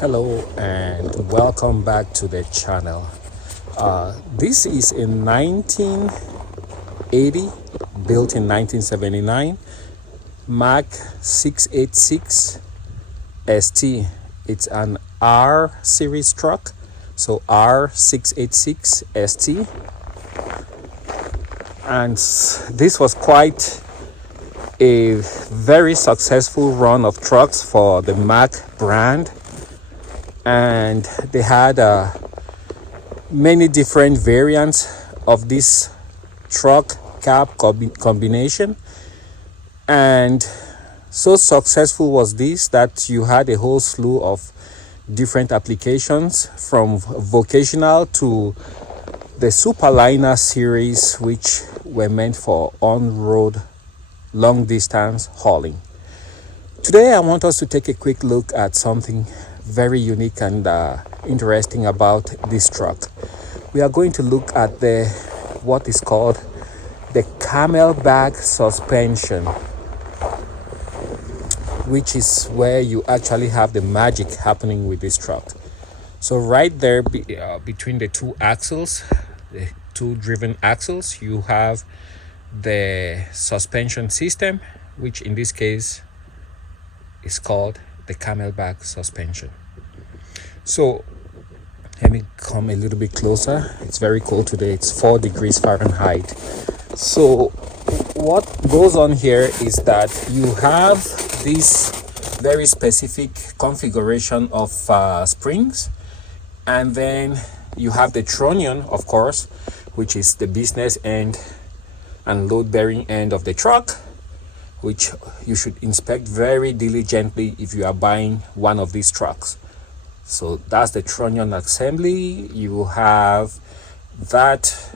Hello and welcome back to the channel. This is a 1980 built in 1979 Mack 686 ST. It's an R series truck, so R686 ST, and this was quite a very successful run of trucks for the Mack brand, and they had many different variants of this truck cab combination. And so successful was this that you had a whole slew of different applications, from vocational to the Superliner series, which were meant for on-road long distance hauling. Today I want us to take a quick look at something very unique and interesting about this truck. We are going to look at what is called the Camelback Suspension, which is where you actually have the magic happening with this truck. So right there between the two axles, the two driven axles, you have the suspension system, which in this case is called the Camelback Suspension. So let me come a little bit closer. It's very cold today. It's 4 degrees Fahrenheit. So what goes on here is that you have this very specific configuration of springs, and then you have the trunnion, of course, which is the business end and load bearing end of the truck, which you should inspect very diligently if you are buying one of these trucks. So that's the trunnion assembly. You have that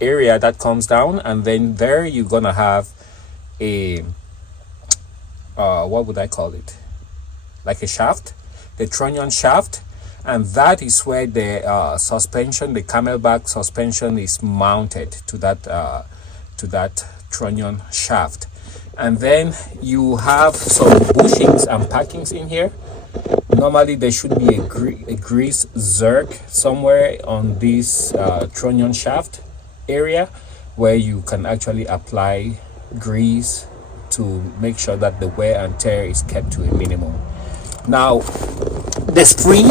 area that comes down, and then there you're gonna have a what would I call it, like a shaft, the trunnion shaft, and that is where the suspension, the Camelback suspension, is mounted to that trunnion shaft. And then you have some bushings and packings in here. Normally there should be a grease zerk somewhere on this trunnion shaft area, where you can actually apply grease to make sure that the wear and tear is kept to a minimum. Now the spring,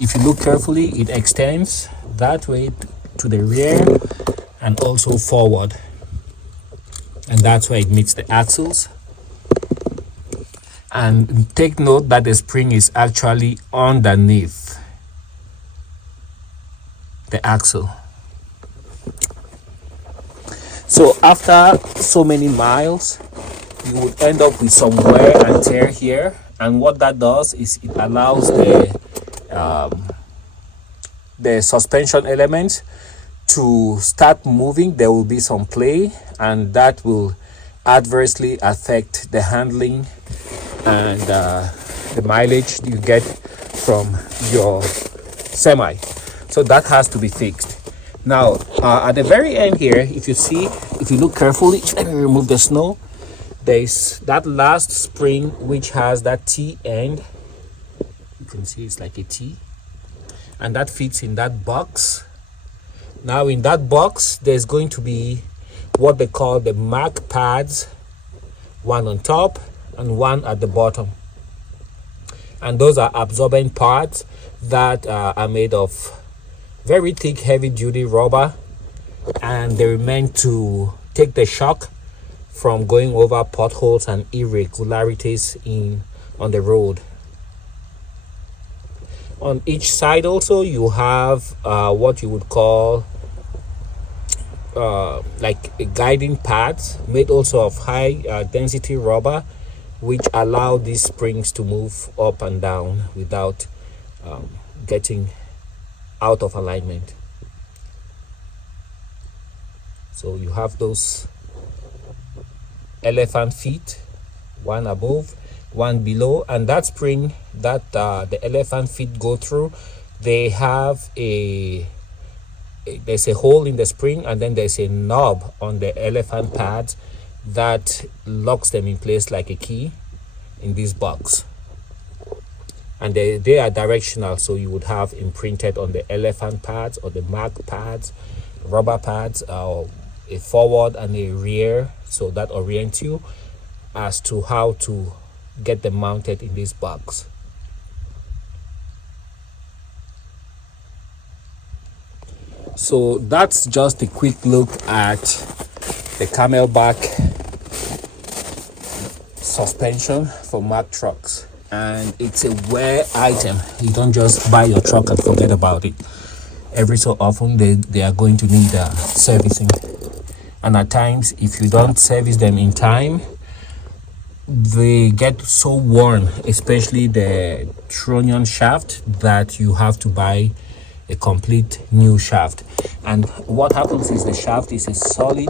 if you look carefully, it extends that way to the rear and also forward, and that's where it meets the axles. And take note that the spring is actually underneath the axle. So after so many miles, you would end up with some wear and tear here, and what that does is it allows the suspension elements to start moving. There will be some play, and that will adversely affect the handling and the mileage you get from your semi. So that has to be fixed. Now at the very end here, if you look carefully, let me remove the snow. There's that last spring which has that T end. You can see it's like a T, and that fits in that box. Now in that box there's going to be what they call the Mack pads, one on top and one at the bottom, and those are absorbent pads that are made of very thick, heavy duty rubber, and they're meant to take the shock from going over potholes and irregularities on the road. On each side also you have what you would call like a guiding pads made also of high density rubber, which allow these springs to move up and down without getting out of alignment. So you have those elephant feet, one above, one below, and that spring that the elephant feet go through, they have there's a hole in the spring, and then there's a knob on the elephant pads that locks them in place like a key in this box. and they are directional, so you would have imprinted on the elephant pads or the Mack pads, rubber pads, a forward and a rear, so that orients you as to how to get them mounted in this box. So that's just a quick look at the Camelback suspension for Mack trucks, and it's a rare item. You don't just buy your truck and forget about it. Every so often they are going to need servicing, and at times if you don't service them in time, they get so worn, especially the trunnion shaft, that you have to buy a complete new shaft. And what happens is the shaft is a solid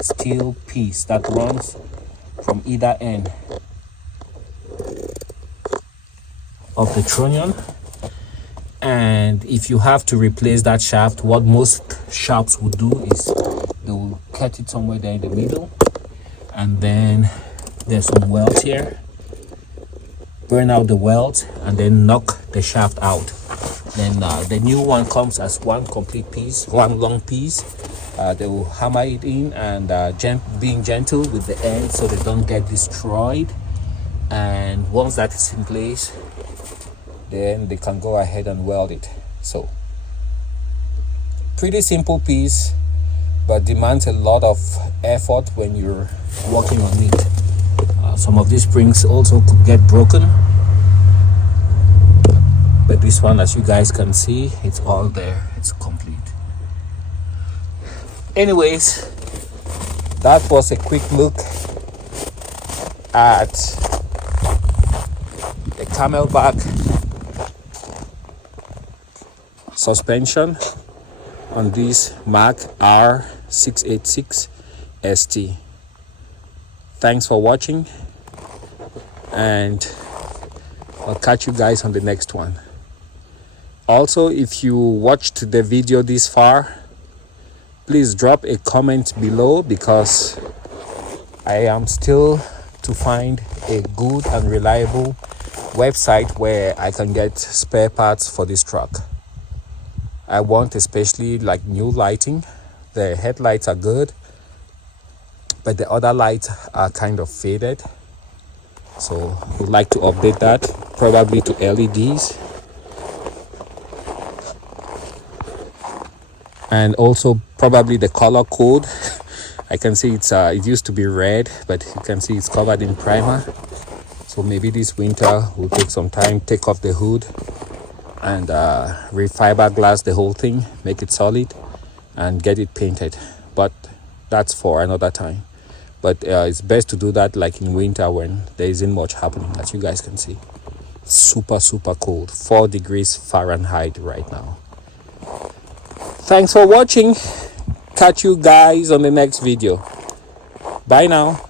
steel piece that runs from either end of the trunnion, and if you have to replace that shaft, what most shops would do is they will cut it somewhere there in the middle, and then there's some welds here, burn out the welds, and then knock the shaft out. Then the new one comes as one complete piece, one long piece. They will hammer it in, and being gentle with the ends so they don't get destroyed. And once that is in place, then they can go ahead and weld it. So pretty simple piece, but demands a lot of effort when you're working on it. Some of these springs also could get broken, but this one, as you guys can see, it's all there, it's complete. Anyways, that was a quick look at the Camelback suspension on this Mack R686ST. Thanks for watching, and I'll catch you guys on the next one. Also, if you watched the video this far, please drop a comment below, because I am still to find a good and reliable website where I can get spare parts for this truck. I want especially like new lighting. The headlights are good, but the other lights are kind of faded, so we'd like to update that, probably to LEDs. And also probably the color code. I can see it's it used to be red, but you can see it's covered in primer. So maybe this winter will take some time, take off the hood and re-fiberglass the whole thing, make it solid and get it painted. But that's for another time. But it's best to do that like in winter when there isn't much happening, as you guys can see. Super cold, 4 degrees Fahrenheit right now. Thanks for watching. Catch you guys on the next video. Bye now.